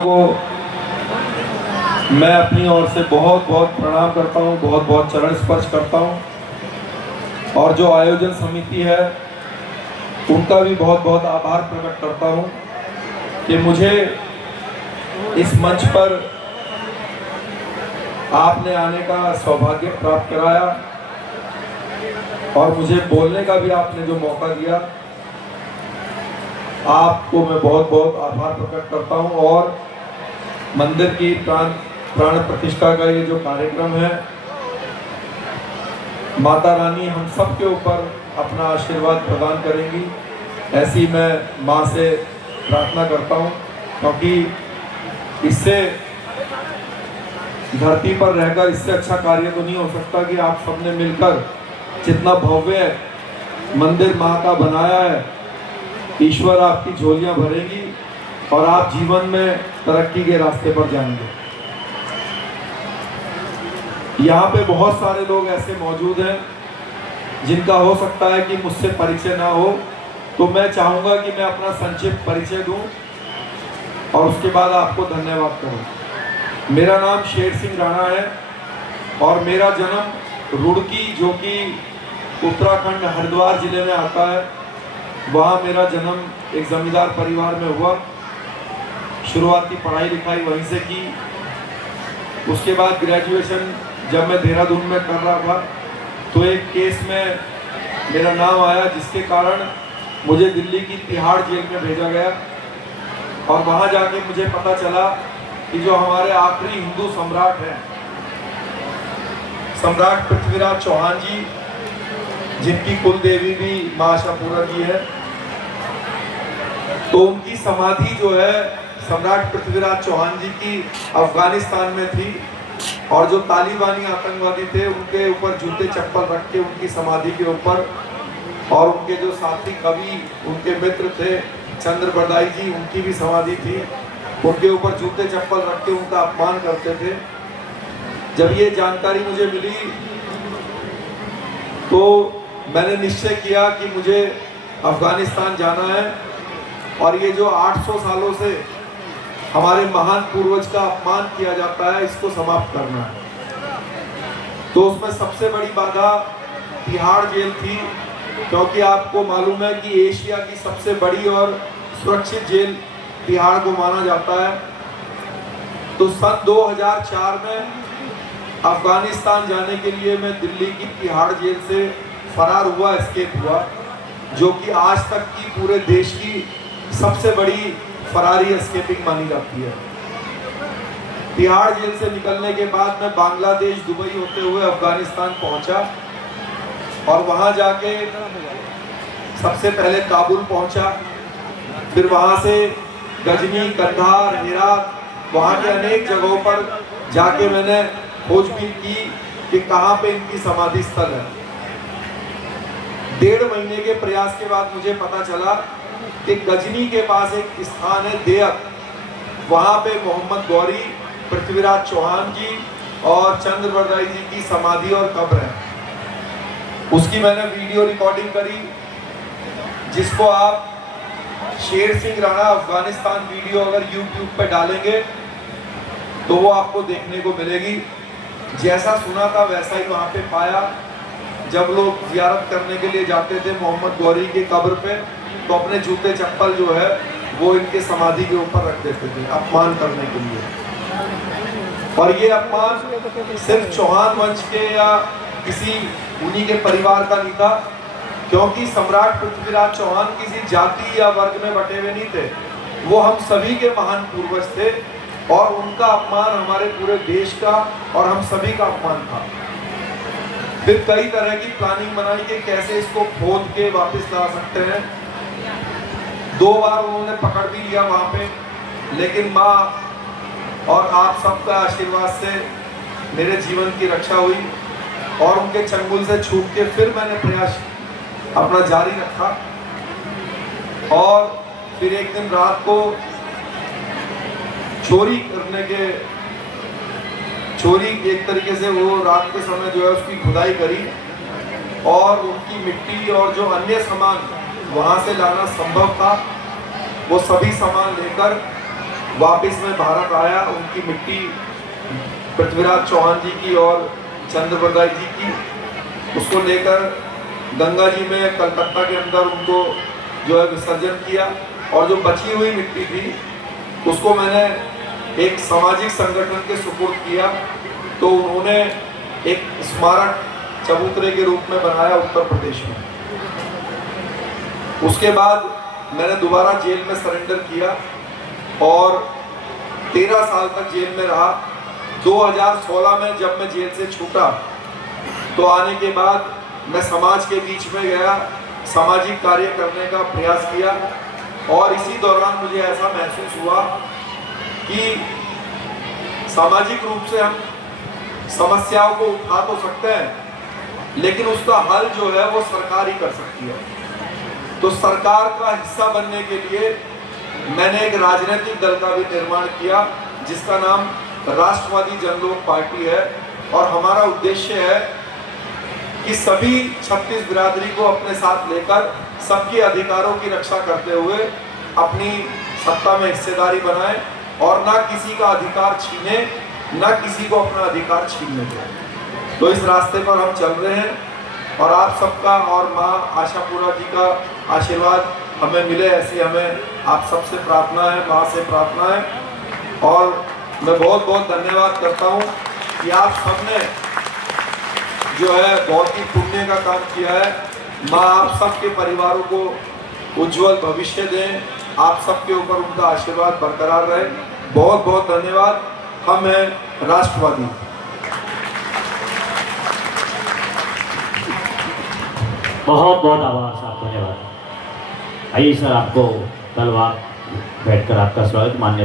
को मैं अपनी ओर से बहुत बहुत प्रणाम करता हूँ, बहुत बहुत चरण स्पर्श करता हूँ और जो आयोजन समिति है उनका भी बहुत बहुत आभार प्रकट करता हूँ कि मुझे इस मंच पर आपने आने का सौभाग्य प्राप्त कराया और मुझे बोलने का भी आपने जो मौका दिया, आपको मैं बहुत बहुत आभार प्रकट करता हूँ। और मंदिर की प्राण प्रतिष्ठा का ये जो कार्यक्रम है, माता रानी हम सब के ऊपर अपना आशीर्वाद प्रदान करेंगी, ऐसी मैं माँ से प्रार्थना करता हूँ। क्योंकि इससे धरती पर रहकर इससे अच्छा कार्य तो नहीं हो सकता कि आप सबने मिलकर जितना भव्य मंदिर माँ का बनाया है, ईश्वर आपकी झोलियां भरेगी और आप जीवन में तरक्की के रास्ते पर जाएंगे। यहाँ पे बहुत सारे लोग ऐसे मौजूद हैं जिनका हो सकता है कि मुझसे परिचय ना हो, तो मैं चाहूँगा कि मैं अपना संक्षिप्त परिचय दूं और उसके बाद आपको धन्यवाद करूं। मेरा नाम शेर सिंह राणा है और मेरा जन्म रुड़की, जो कि उत्तराखंड हरिद्वार जिले में आता है, वहाँ मेरा जन्म एक जमींदार परिवार में हुआ। शुरुआती पढ़ाई लिखाई वहीं से की। उसके बाद ग्रेजुएशन जब मैं देहरादून में कर रहा था तो एक केस में मेरा नाम आया, जिसके कारण मुझे दिल्ली की तिहाड़ जेल में भेजा गया और वहाँ जाके मुझे पता चला कि जो हमारे आखिरी हिंदू सम्राट हैं, सम्राट पृथ्वीराज चौहान जी, जिनकी कुल देवी भी मां आशापुरा जी है, तो उनकी समाधि जो है सम्राट पृथ्वीराज चौहान जी की अफगानिस्तान में थी और जो तालिबानी आतंकवादी थे उनके ऊपर जूते चप्पल रख के उनकी समाधि के ऊपर, और उनके जो साथी कवि उनके मित्र थे चंद्र बरदाई जी, उनकी भी समाधि थी, उनके ऊपर जूते चप्पल रख के उनका अपमान करते थे। जब ये जानकारी मुझे मिली तो मैंने निश्चय किया कि मुझे अफगानिस्तान जाना है और ये जो 800 सालों से हमारे महान पूर्वज का अपमान किया जाता है, इसको समाप्त करना है। तो उसमें सबसे बड़ी बाधा तिहाड़ जेल थी, क्योंकि आपको मालूम है कि एशिया की सबसे बड़ी और सुरक्षित जेल तिहाड़ को माना जाता है। तो सन 2004 में अफगानिस्तान जाने के लिए मैं दिल्ली की तिहाड़ जेल से फरार हुआ, एस्केप हुआ, जो कि आज तक की पूरे देश की सबसे बड़ी फरारी एस्केपिंग मानी जाती है। तिहाड़ जेल से निकलने के बाद मैं बांग्लादेश, दुबई होते हुए अफगानिस्तान पहुंचा और वहां जाके सबसे पहले काबुल पहुंचा, फिर वहां से गजनी, कंधार, हेरात, वहां के अनेक जगहों पर जाके मैंने खोजबीन की कि कहाँ पे इनकी समाधि स्थल है। 1.5 महीने के प्रयास के बाद मुझे पता चला कि गजनी के पास एक स्थान है देयक, वहाँ पे मोहम्मद गौरी, पृथ्वीराज चौहान जी और चंद्र बरदाई जी की समाधि और कब्र है। उसकी मैंने वीडियो रिकॉर्डिंग करी, जिसको आप शेर सिंह राणा अफगानिस्तान वीडियो अगर YouTube पे डालेंगे तो वो आपको देखने को मिलेगी। जैसा सुना था वैसा ही वहाँ पे पाया। जब लोग जियारत करने के लिए जाते थे मोहम्मद गौरी के कब्र पे, तो अपने जूते चप्पल जो है वो इनके समाधि के ऊपर रख देते थे अपमान करने के लिए। और ये अपमान सिर्फ चौहान वंश के या किसी उन्हीं के परिवार का नहीं था, क्योंकि सम्राट पृथ्वीराज चौहान किसी जाति या वर्ग में बटे हुए नहीं थे, वो हम सभी के महान पूर्वज थे और उनका अपमान हमारे पूरे देश का और हम सभी का अपमान था। फिर कई तरह की प्लानिंग बनाई कि कैसे इसको खोद के वापस ला सकते हैं। 2 बार उन्होंने पकड़ भी लिया वहां पे, लेकिन माँ और आप सबका आशीर्वाद से मेरे जीवन की रक्षा हुई और उनके चंगुल से छूट के फिर मैंने प्रयास अपना जारी रखा। और फिर एक दिन रात को चोरी एक तरीके से वो रात के समय जो है उसकी खुदाई करी और उनकी मिट्टी और जो अन्य सामान वहां से लाना संभव था, वो सभी सामान लेकर वापस में भारत आया, उनकी मिट्टी पृथ्वीराज चौहान जी की और चंद्रप्रदाय जी की, उसको लेकर गंगा जी में कलकत्ता के अंदर उनको जो है विसर्जन किया। और जो बची हुई मिट्टी थी उसको मैंने एक सामाजिक संगठन के सुपुर्द किया, तो उन्होंने एक स्मारक चबूतरे के रूप में बनाया उत्तर प्रदेश में। उसके बाद मैंने दोबारा जेल में सरेंडर किया और 13 साल तक जेल में रहा। 2016 में जब मैं जेल से छूटा तो आने के बाद मैं समाज के बीच में गया, सामाजिक कार्य करने का प्रयास किया और इसी दौरान मुझे ऐसा महसूस हुआ कि सामाजिक रूप से हम समस्याओं को उठा तो सकते हैं, लेकिन उसका हल जो है वो सरकार ही कर सकती है। तो सरकार का हिस्सा बनने के लिए मैंने एक राजनीतिक दल का भी निर्माण किया जिसका नाम राष्ट्रवादी जनलोक पार्टी है, और हमारा उद्देश्य है कि सभी 36 बिरादरी को अपने साथ लेकर सबके अधिकारों की रक्षा करते हुए अपनी सत्ता में हिस्सेदारी बनाएं और ना किसी का अधिकार छीने, ना किसी को अपना अधिकार छीनने दें। तो इस रास्ते पर हम चल रहे हैं और आप सबका और माँ आशापुरा जी का आशीर्वाद हमें मिले, ऐसी हमें आप सबसे प्रार्थना है, माँ से प्रार्थना है। और मैं बहुत बहुत धन्यवाद करता हूँ कि आप सबने जो है बहुत ही पुण्य का काम किया है। माँ आप सबके परिवारों को उज्जवल भविष्य दें, आप सबके ऊपर उनका आशीर्वाद बरकरार रहे। बहुत बहुत धन्यवाद। हम हैं राष्ट्रवादी। बहुत बहुत आभार साहब, धन्यवाद। आइए सर, आपको तलवार बैठकर आपका स्वागत। मान्य